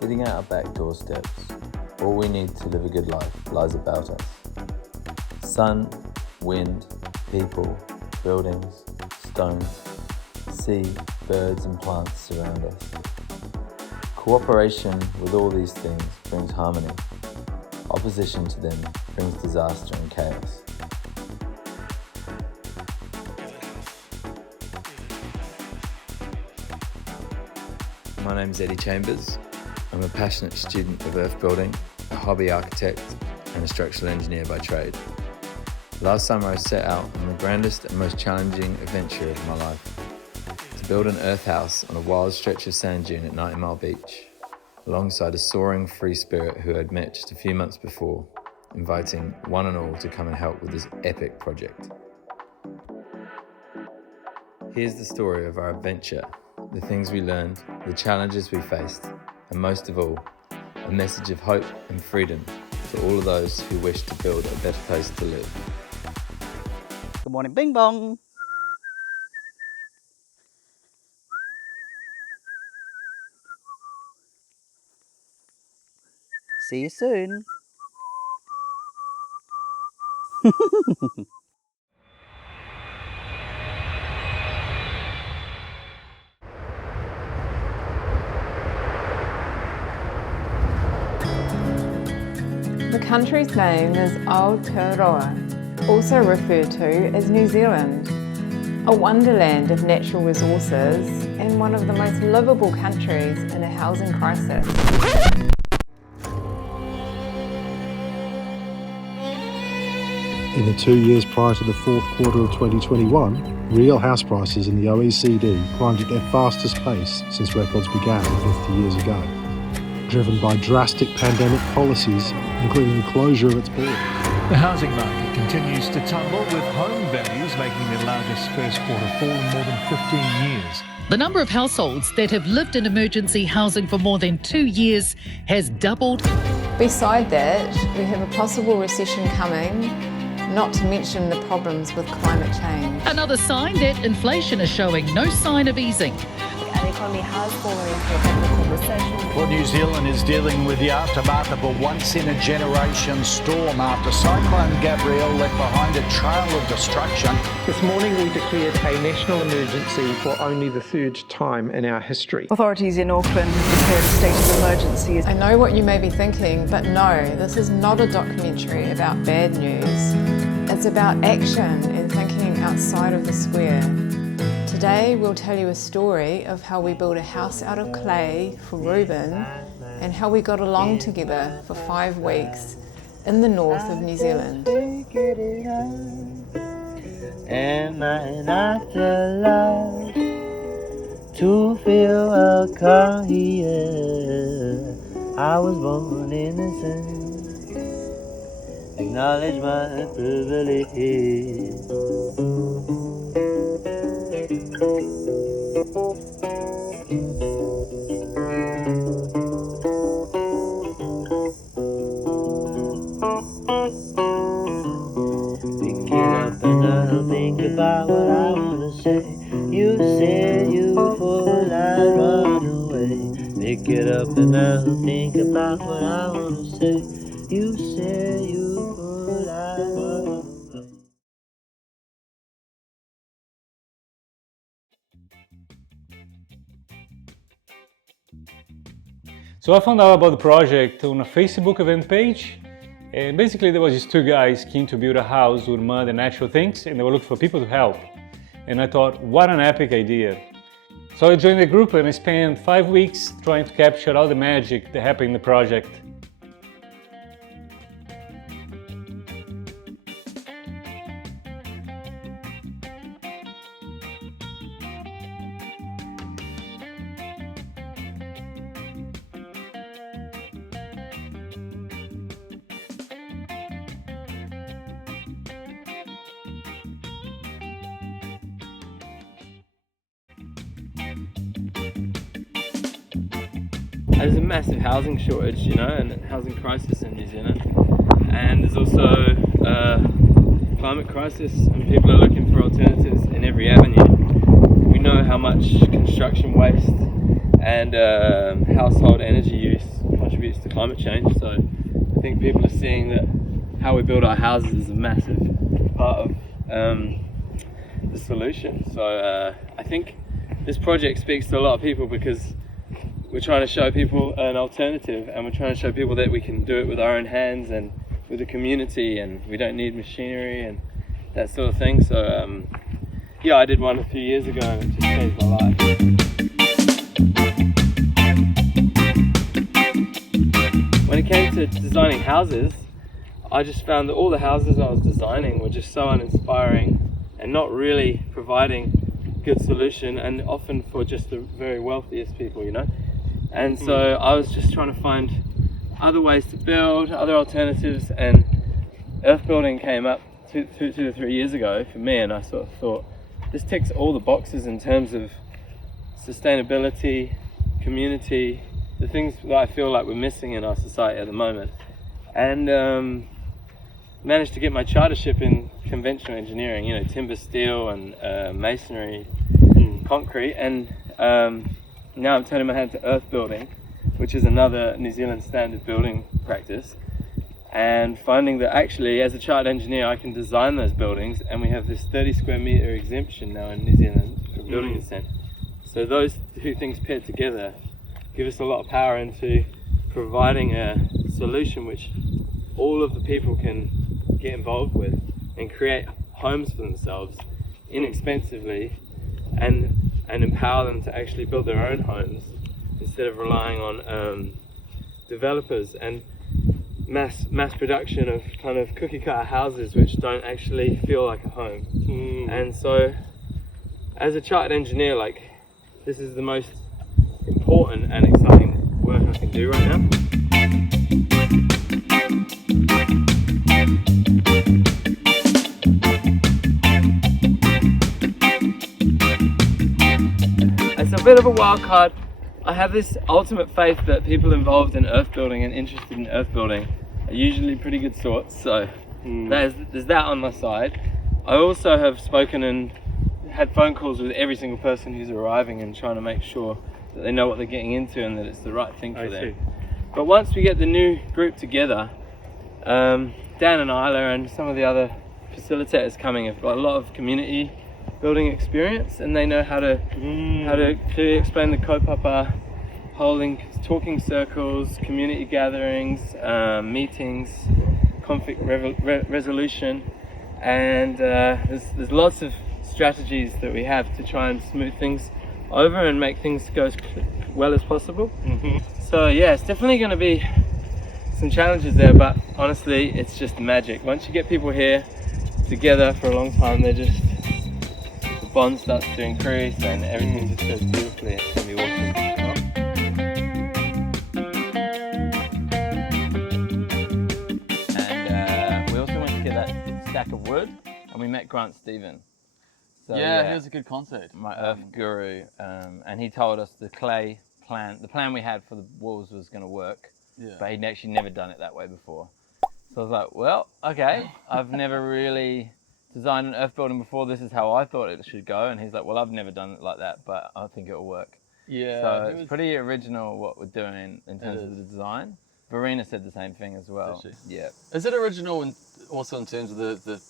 Sitting at our back doorsteps, all we need to live a good life lies about us. Sun, wind, people, buildings, stones, sea, birds and plants surround us. Cooperation with all these things brings harmony. Opposition to them brings disaster and chaos. My name is Eddie Chambers. I'm a passionate student of earth building, a hobby architect and a structural engineer by trade. Last summer I set out on the grandest and most challenging adventure of my life, to build an earth house on a wild stretch of sand dune at 90 Mile Beach, alongside a soaring free spirit who I'd met just a few months before, inviting one and all to come and help with this epic project. Here's the story of our adventure, the things we learned, the challenges we faced, and most of all, a message of hope and freedom to all of those who wish to build a better place to live. Good morning, Bing Bong. See you soon. The country's name is Aotearoa, also referred to as New Zealand, a wonderland of natural resources and one of the most livable countries in a housing crisis. In the 2 years prior to the fourth quarter of 2021, real house prices in the OECD climbed at their fastest pace since records began 50 years ago, driven by drastic pandemic policies, including the closure of its borders. The housing market continues to tumble, with home values making their largest first quarter fall in more than 15 years. The number of households that have lived in emergency housing for more than 2 years has doubled. Beside that, we have a possible recession coming, not to mention the problems with climate change. Another sign that inflation is showing no sign of easing. The economy has fallen into a technical recession. Well, New Zealand is dealing with the aftermath of a once-in-a-generation storm after Cyclone Gabrielle left behind a trail of destruction. This morning we declared a national emergency for only the third time in our history. Authorities in Auckland declared a state of emergency. I know what you may be thinking, but no, this is not a documentary about bad news. It's about action and thinking outside of the square. Today we'll tell you a story of how we built a house out of clay for Reuben and how we got along together for 5 weeks in the north of New Zealand. Am I not allowed to feel welcome here? I was born innocent. Acknowledge my privilege. Pick it up and I'll think about what I wanna say. You said you would, I'd run away. Pick it up and I'll think about what I wanna say. You said you would, I'd run away. So I found out about the project on a Facebook event page, and basically there was just 2 guys keen to build a house with mud and natural things, and they were looking for people to help. And I thought, what an epic idea. So I joined the group and I spent 5 weeks trying to capture all the magic that happened in the project. There's a massive housing shortage, and a housing crisis in New Zealand. And there's also a climate crisis, and people are looking for alternatives in every avenue. We know how much construction waste and household energy use contributes to climate change. So I think people are seeing that how we build our houses is a massive part of the solution. So I think this project speaks to a lot of people because we're trying to show people an alternative, and we're trying to show people that we can do it with our own hands and with the community, and we don't need machinery and that sort of thing. So yeah, I did one a few years ago and it just changed my life. When it came to designing houses, I just found that all the houses I was designing were just so uninspiring and not really providing good solution, and often for just the very wealthiest people, you know. And so I was just trying to find other ways to build, other alternatives, and earth building came up two or 3 years ago for me, and I sort of thought, this ticks all the boxes in terms of sustainability, community, the things that I feel like we're missing in our society at the moment. And managed to get my chartership in conventional engineering, you know, timber, steel, and masonry, concrete, and now I'm turning my hand to earth building, which is another New Zealand standard building practice, and finding that actually as a chartered engineer I can design those buildings, and we have this 30 square metre exemption now in New Zealand for building consent. So those two things paired together give us a lot of power into providing a solution which all of the people can get involved with and create homes for themselves inexpensively, and empower them to actually build their own homes instead of relying on developers and mass production of kind of cookie cutter houses which don't actually feel like a home. And so as a chartered engineer, like, this is the most important and exciting work I can do right now. It's a bit of a wild card. I have this ultimate faith that people involved in earth building and interested in earth building are usually pretty good sorts, so there's that on my side. I also have spoken and had phone calls with every single person who's arriving and trying to make sure that they know what they're getting into and that it's the right thing for them. But once we get the new group together, Dan and Isla and some of the other facilitators coming have got a lot of community building experience, and they know how to clearly explain the kaupapa, holding talking circles, community gatherings, meetings, conflict resolution, and there's lots of strategies that we have to try and smooth things over and make things go as well as possible. So yeah, it's definitely going to be some challenges there, but honestly it's just magic. Once you get people here together for a long time, the bond starts to increase and everything just goes beautifully. It's going to be awesome. And we also went to get that stack of wood, and we met Grant Stephen. So, yeah, he was a good concept. My earth guru, and he told us the plan we had for the walls was going to work, but he'd actually never done it that way before. So I was like, well, okay, I've never really designed an earth building before. This is how I thought it should go. And he's like, well, I've never done it like that, but I think it'll work. Yeah. So it's pretty original what we're doing in terms of the design. Verena said the same thing as well. Did she? Yeah. Is it original also in terms of the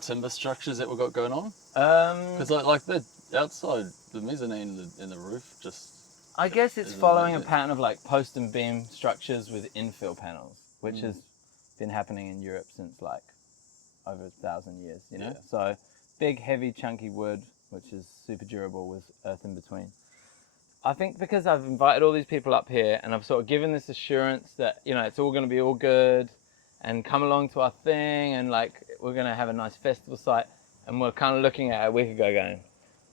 timber structures that we've got going on? Because like the outside, the mezzanine and the roof just... I guess it's following a pattern of like post and beam structures with infill panels, which has been happening in Europe since like over 1,000 years, you know? So big, heavy, chunky wood, which is super durable with earth in between. I think because I've invited all these people up here and I've sort of given this assurance that, you know, it's all going to be all good and come along to our thing, and like we're going to have a nice festival site, and we're kind of looking at it a week ago going,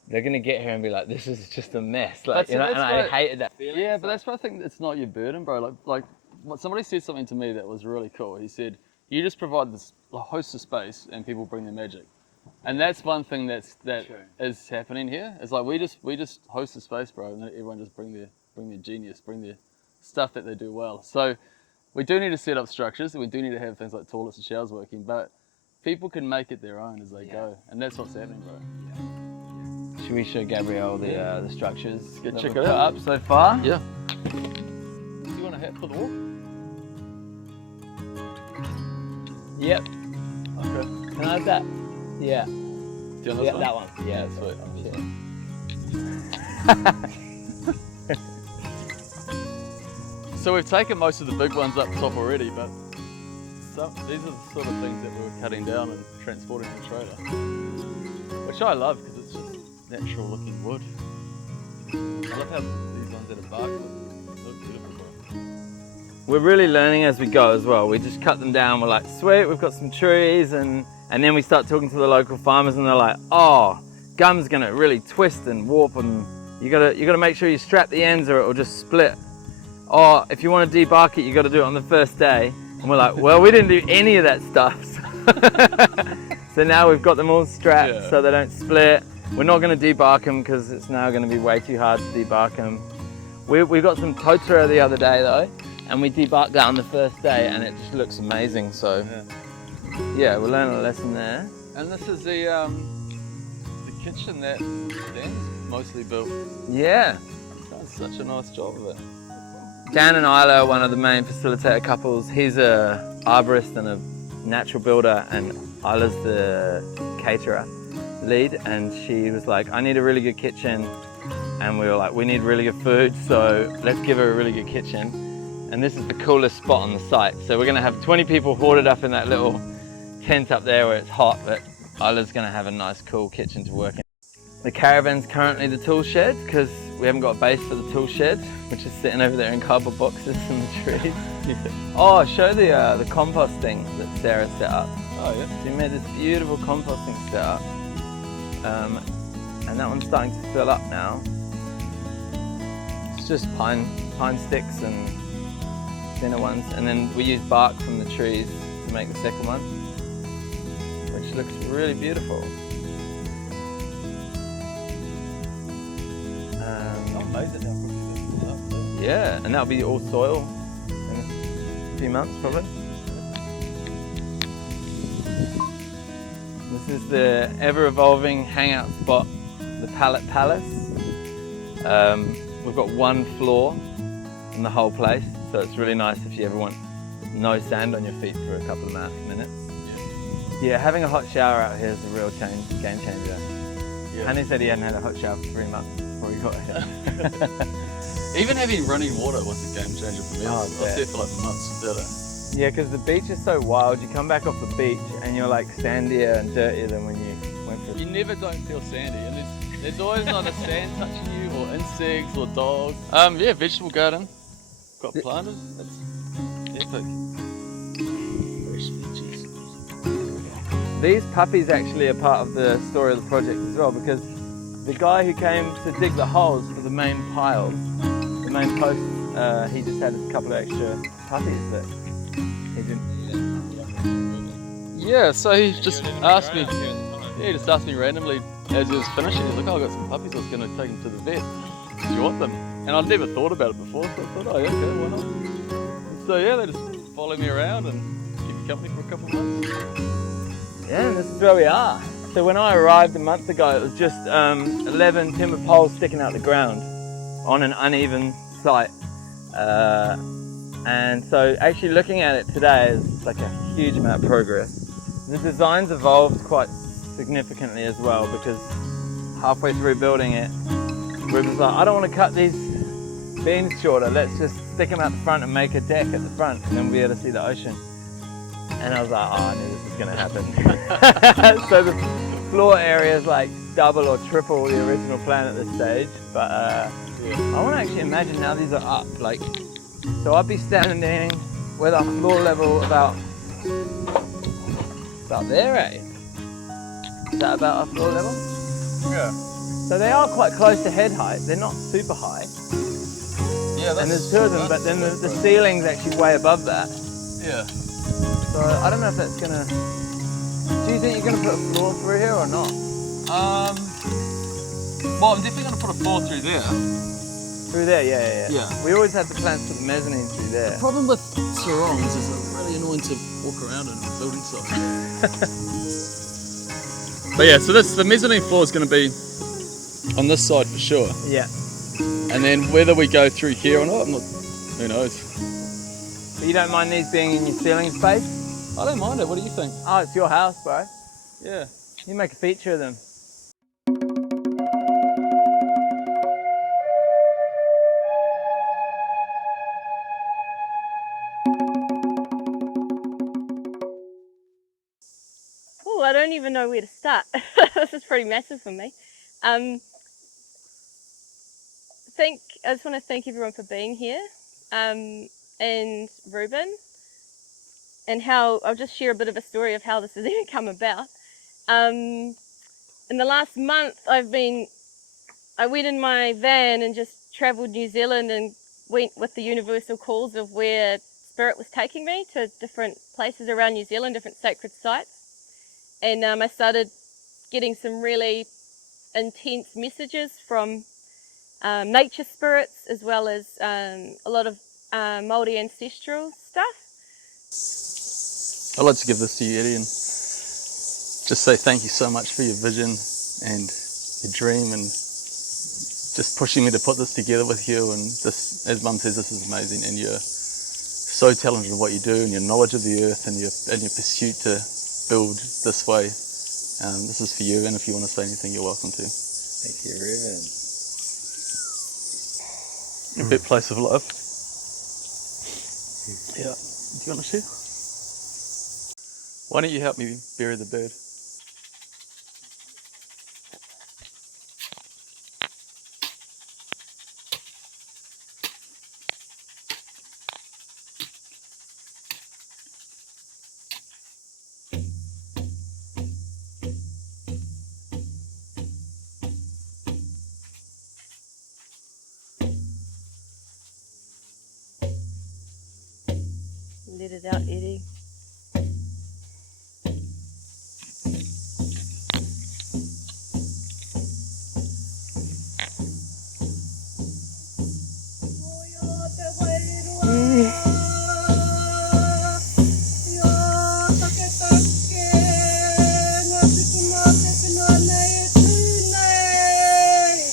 they're going to get here and be like, this is just a mess. Like, you know, and I hated that feeling. Yeah, but that's why I think it's not your burden, bro. Like somebody said something to me that was really cool. He said, you just provide this host of space and people bring their magic. And that's one thing that is happening here. It's like we just host the space, bro, and then everyone just bring their genius, bring their stuff that they do well. So we do need to set up structures, and we do need to have things like toilets and showers working, but people can make it their own as they go, and that's what's happening, bro. should we show Gabrielle the structures Go that check we've it put out. up so far? Yeah. Do you want a hat for the wall? Yep. Okay. Can I have that? Yeah. Do you want this Yeah, one? that one. Yeah, sweet. So we've taken most of the big ones up top already, but these are the sort of things that we were cutting down and transporting to the trailer, which I love because it's just natural looking wood. I love how these ones that are bark look beautiful. We're really learning as we go as well. We just cut them down. We're like, sweet, we've got some trees, and then we start talking to the local farmers, and they're like, oh, gum's gonna really twist and warp, and you gotta make sure you strap the ends or it'll just split. Or if you want to debark it, you got to do it on the first day. And we're like, well, we didn't do any of that stuff. So now we've got them all strapped so they don't split. We're not going to debark them because it's now going to be way too hard to debark them. We got some totara the other day though, and we debarked that on the first day, and it just looks amazing. So yeah, we're learning a lesson there. And this is the kitchen that Dan's mostly built. Yeah. Done such a nice job of it. Dan and Isla are one of the main facilitator couples. He's a arborist and a natural builder, and Isla's the caterer lead, and she was like, I need a really good kitchen, and we were like, we need really good food, so let's give her a really good kitchen. And this is the coolest spot on the site. So we're gonna have 20 people hoarded up in that little tent up there where it's hot, but Isla's gonna have a nice cool kitchen to work in. The caravan's currently the tool shed because we haven't got a base for the tool shed, which is sitting over there in cardboard boxes in the trees. Oh, show the composting that Sarah set up. Oh yeah. She made this beautiful composting setup, and that one's starting to fill up now. It's just pine sticks and thinner ones, and then we use bark from the trees to make the second one, which looks really beautiful. Amazing how quickly this is up. Yeah, and that'll be all soil in a few months probably. This is the ever-evolving hangout spot, the Pallet Palace. We've got one floor in the whole place, so it's really nice if you ever want no sand on your feet for a couple of minutes. Yeah, having a hot shower out here is a real game changer. Yeah. Honey said he hadn't had a hot shower for 3 months before he got here. Even having running water was a game changer for me. I was yeah. there for like months without it. Yeah, because the beach is so wild. You come back off the beach and you're like sandier and dirtier than when you went for. You never don't feel sandy, and there's always either sand touching you, or insects, or dogs. Yeah, vegetable garden. Got planted. That's epic. Fresh veggies. These puppies actually are part of the story of the project as well, because the guy who came to dig the holes for the main piles, the main posts, he just had a couple of extra puppies that he didn't. Yeah, so he just asked me. Yeah, he just asked me randomly as he was finishing. He's like, "Oh, I got some puppies. I was going to take them to the vet. Do you want them?" And I'd never thought about it before, so I thought, "Oh, yeah, okay, why not?" And so yeah, they just follow me around and keep me company for a couple of months. Yeah, and this is where we are. So when I arrived a month ago, it was just 11 timber poles sticking out the ground on an uneven site. And so actually looking at it today is like a huge amount of progress. The design's evolved quite significantly as well, because halfway through building it, Reuben's like, I don't want to cut these beams shorter, let's just stick them out the front and make a deck at the front, and then we'll be able to see the ocean. And I was like, oh, I knew this was going to happen. So the floor area is like double or triple the original plan at this stage. But I want to actually imagine now these are up. Like, so I'd be standing with a floor level about there, eh? Is that about our floor level? Yeah. So they are quite close to head height. They're not super high. Yeah, and there's two of them, but then the ceiling's actually way above that. Yeah. So I don't know if that's gonna. Do you think you're gonna put a floor through here or not? Well, I'm definitely gonna put a floor through there. Through there, yeah. Yeah. We always had the plans for the mezzanine through there. The problem with sarongs is it's really annoying to walk around in a building site. But yeah, so the mezzanine floor is gonna be On this side for sure. Yeah. And then whether we go through here or not, who knows. But you don't mind these being in your ceiling space? I don't mind it. What do you think? Oh, it's your house, bro. Yeah. You make a feature of them. Oh, I don't even know where to start. This is pretty massive for me. I just want to thank everyone for being here, and Reuben, and I'll just share a bit of a story of how this has even come about. In the last month, I went in my van and just travelled New Zealand and went with the universal calls of where Spirit was taking me to different places around New Zealand, different sacred sites. And I started getting some really intense messages from nature spirits, as well as a lot of Māori ancestral stuff. I'd like to give this to you, Eddie, and just say thank you so much for your vision and your dream, and just pushing me to put this together with you. And this, as Mum says, this is amazing, and you're so talented in what you do, and your knowledge of the earth, and your pursuit to build this way. This is for you, and if you want to say anything, you're welcome to. Thank you, Reuben. A bit place of love. Yeah. Do you want to share? Why don't you help me bury the bird? Let it out, Eddie.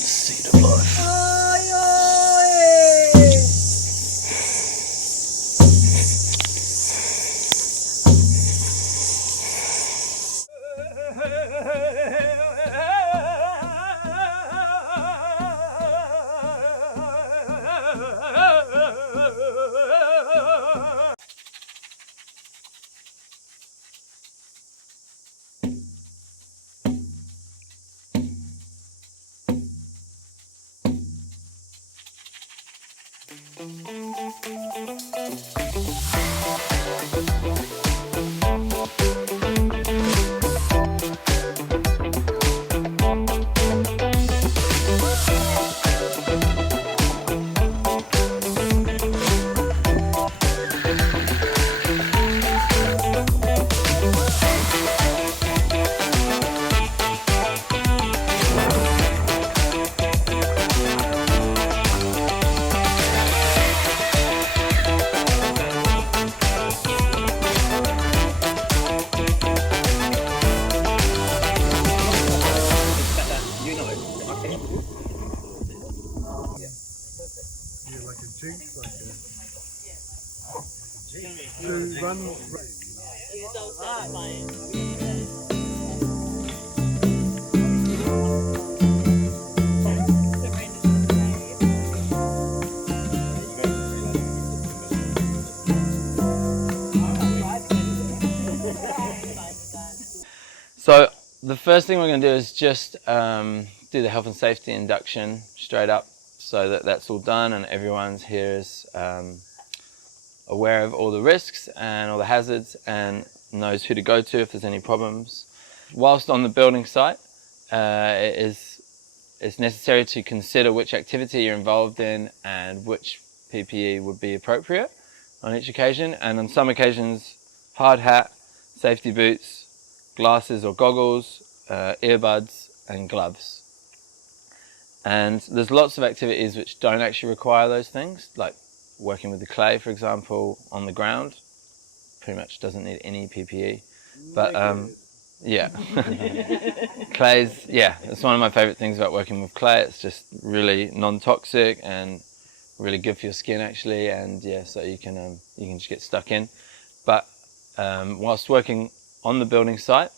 Seed of life. So the first thing we're going to do is just do the health and safety induction straight up, so that that's all done and everyone's here is aware of all the risks and all the hazards and knows who to go to if there's any problems. Whilst on the building site, it's necessary to consider which activity you're involved in and which PPE would be appropriate on each occasion. And on some occasions, hard hat, safety boots, glasses or goggles, earbuds and gloves. And there's lots of activities which don't actually require those things, like working with the clay, for example, on the ground. Pretty much doesn't need any PPE. But Yeah. Clay's, yeah, it's one of my favourite things about working with clay. It's just really non-toxic and really good for your skin actually, and yeah, so you can just get stuck in. But whilst working on the building site,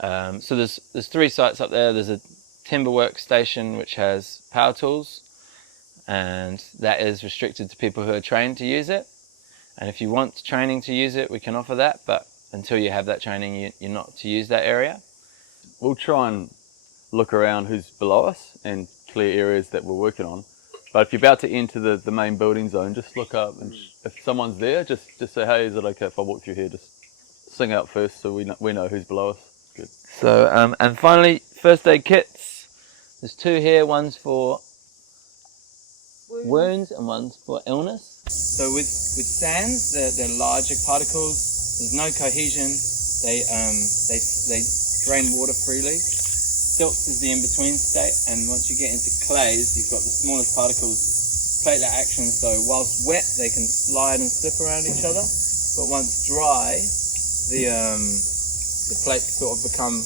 so there's 3 sites up there. There's a timber workstation which has power tools, and that is restricted to people who are trained to use it. And if you want training to use it, we can offer that, but until you have that training, you're not to use that area. We'll try and look around who's below us and clear areas that we're working on. But if you're about to enter the main building zone, just look up, and if someone's there, just say, hey, is it okay if I walk through here? Just sing out first so we know who's below us. Good. So, and finally, first aid kits. There's 2 here, one's for wounds and one's for illness. So with sands, they're larger particles. There's no cohesion. They drain water freely. Silts is the in-between state, and once you get into clays, you've got the smallest particles, platelet action. So whilst wet, they can slide and slip around each other, but once dry, the plates sort of become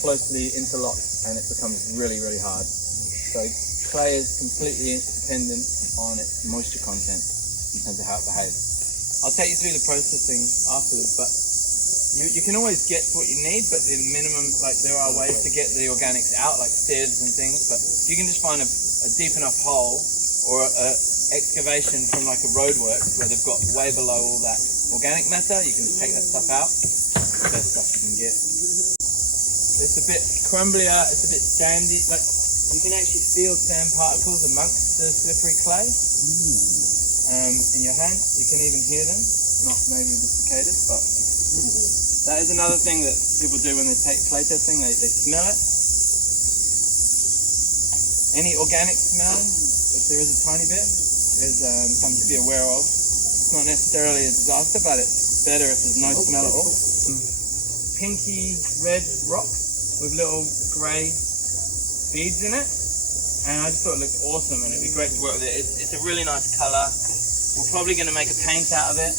closely interlocked, and it becomes really, really hard. So clay is completely dependent on its moisture content in terms of how it behaves. I'll take you through the processing afterwards, but you can always get to what you need, but the minimum, like there are ways to get the organics out, like sieves and things, but if you can just find a deep enough hole or a excavation from like a roadworks where they've got way below all that organic matter, you can take that stuff out. It's the best stuff you can get. It's a bit crumblier, it's a bit sandy, like you can actually feel sand particles amongst the slippery clay in your hand. You can even hear them, not maybe with the cicadas, but that is another thing that people do when they take clay testing. They smell it. Any organic smell, if there is a tiny bit, is something to be aware of. It's not necessarily a disaster, but it's better if there's no smell at all. Pinky red rock with little grey beads in it, and I just thought it looked awesome, and it'd be great to work with it. It's a really nice colour. We're probably going to make a paint out of it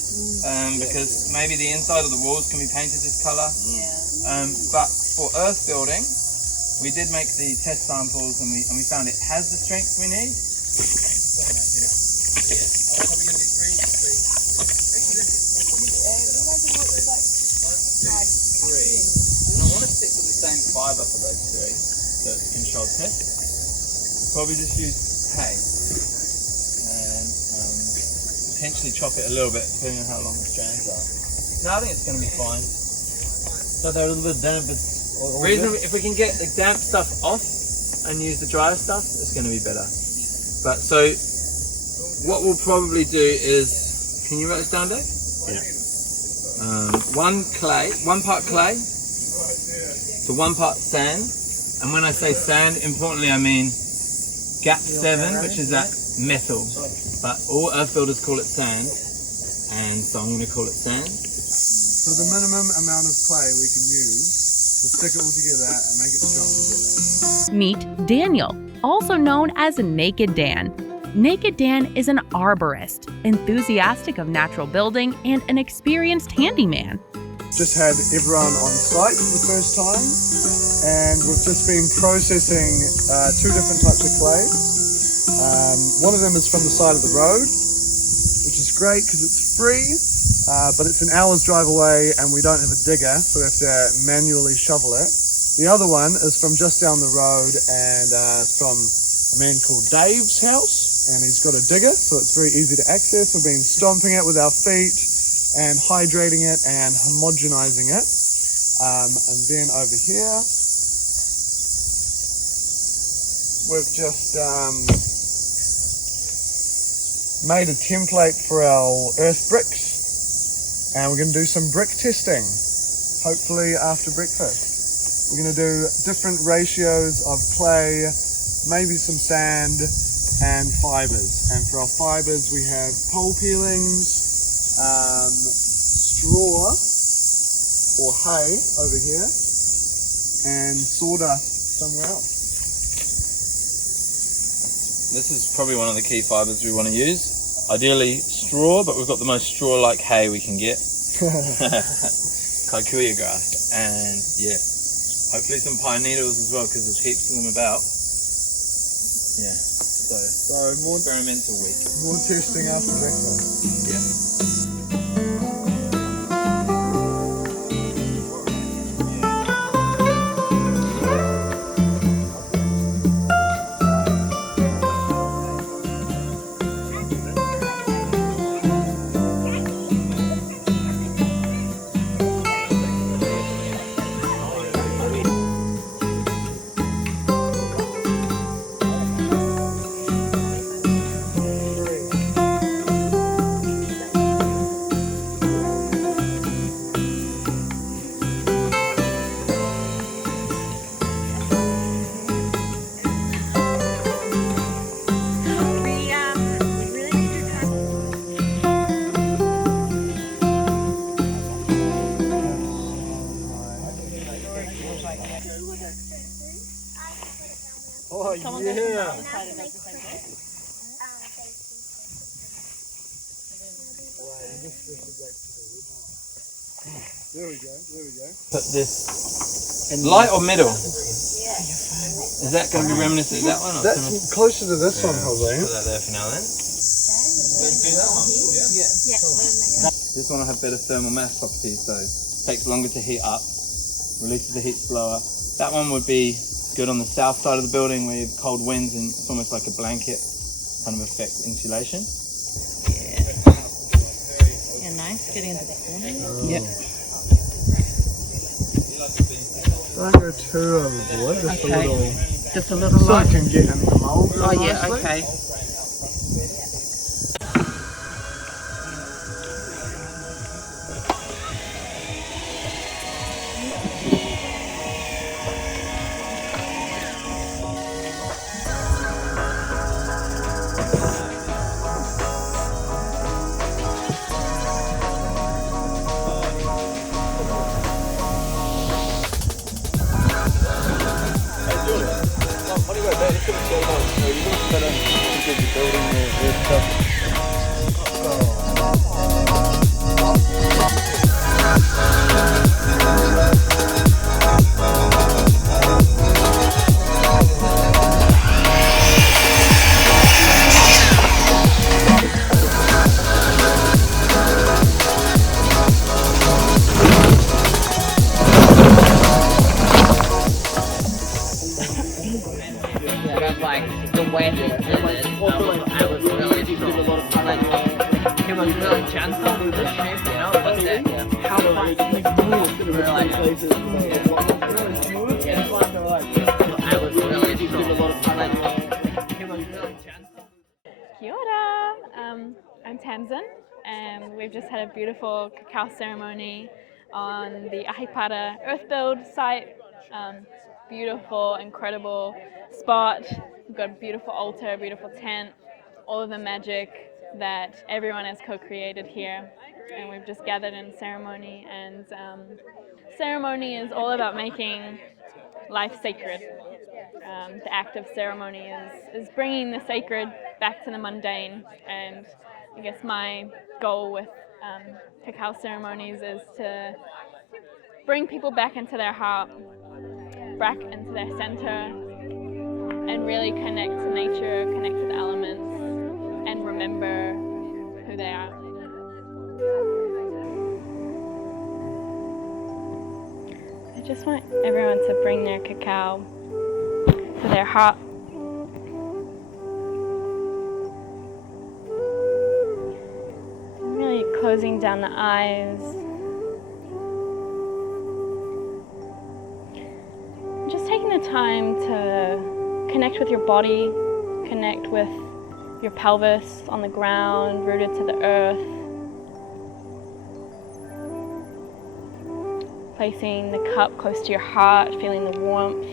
because maybe the inside of the walls can be painted this colour. But for earth building, we did make the test samples, and we found it has the strength we need. Probably going to be three. And I want to stick with the same fibre for those 3, so it's a controlled test. Probably just use hay. Potentially chop it a little bit depending on how long the strands are. So I think it's going to be fine. So they're a little bit damp. If we can get the damp stuff off and use the drier stuff, it's going to be better. But so what we'll probably do is, can you write this down, Dave? Yeah. 1 part clay to 1 part sand. And when I say sand, importantly I mean gap 7, which is that metal. But all earth builders call it sand, and so I'm going to call it sand. So the minimum amount of clay we can use to stick it all together and make it strong together. Meet Daniel, also known as Naked Dan. Naked Dan is an arborist, enthusiastic of natural building, and an experienced handyman. Just had everyone on site for the first time, and we've just been processing 2 different types of clay. One of them is from the side of the road, which is great because it's free, but it's an hour's drive away and we don't have a digger, so we have to manually shovel it. The other one is from just down the road, and it's from a man called Dave's house, and he's got a digger, so it's very easy to access. We've been stomping it with our feet and hydrating it and homogenizing it. And then over here, we've just made a template for our earth bricks, and we're going to do some brick testing, hopefully after breakfast. We're going to do different ratios of clay, maybe some sand and fibres. And for our fibres we have pole peelings, straw or hay over here, and sawdust somewhere else. This is probably one of the key fibres we want to use. Ideally straw, but we've got the most straw-like hay we can get. kikuyu grass, and yeah, hopefully some pine needles as well, because there's heaps of them about. Yeah, so more experimental week. More testing after breakfast. Yeah. Oh yeah. There we go, there we go. Put this light or middle? Is that going to be reminiscent of that one? Or That's closer to this one probably. Put that there for now then. This one will have better thermal mass properties, so it takes longer to heat up, releases the heat slower. That one would be good on the south side of the building where you have cold winds and it's almost like a blanket kind of effect insulation. Yeah, nice. Getting into the corner. Yeah. Don't go too overboard, just a little. Just a little so light. I can get in the mold. Oh yeah, nicely. okay. Kia ora. I'm Tamsin, and we've just had a beautiful cacao ceremony on the Ahipara Earth Build site. Beautiful, incredible spot. We've got a beautiful altar, a beautiful tent, all of the magic that everyone has co-created here. And we've just gathered in ceremony, and ceremony is all about making life sacred. The act of ceremony is bringing the sacred back to the mundane, and I guess my goal with cacao ceremonies is to bring people back into their heart, back into their center, and really connect to nature, connect to the elements, and remember who they are. I just want everyone to bring their cacao to their heart. Really closing down the eyes. Just taking the time to connect with your body, connect with your pelvis on the ground, rooted to the earth. Placing the cup close to your heart, feeling the warmth.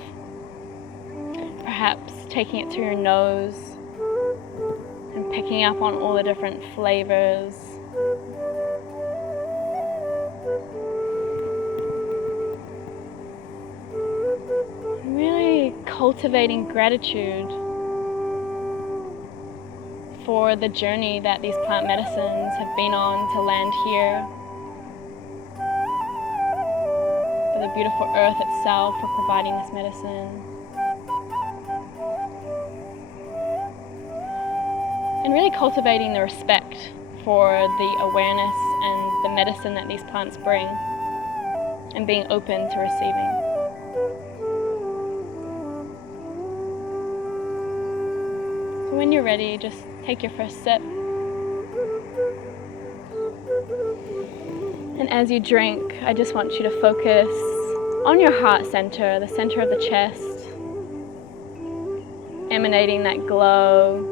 Perhaps taking it through your nose and picking up on all the different flavors. Really cultivating gratitude for the journey that these plant medicines have been on to land here. the beautiful earth itself for providing this medicine. And really cultivating the respect for the awareness and the medicine that these plants bring, and being open to receiving. So when you're ready, just take your first sip. And as you drink, I just want you to focus on your heart center, the center of the chest, emanating that glow,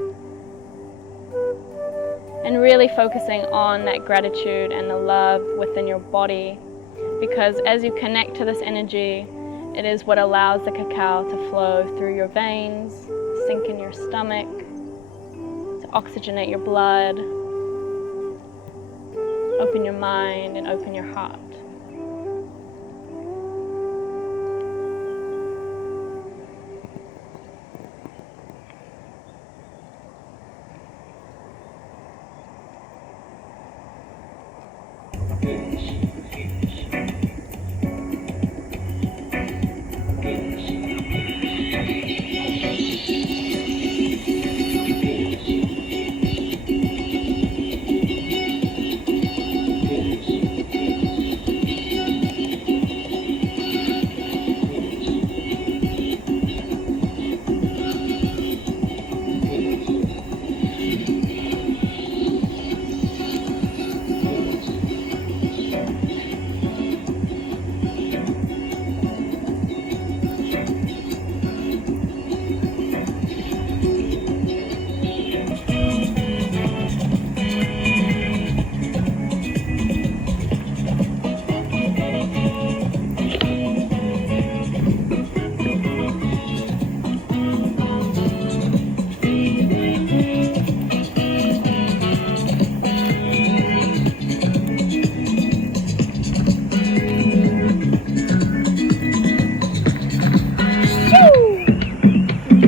and really focusing on that gratitude and the love within your body, because as you connect to this energy, it is what allows the cacao to flow through your veins, sink in your stomach, to oxygenate your blood, open your mind and open your heart.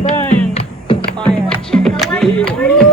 Burn fire.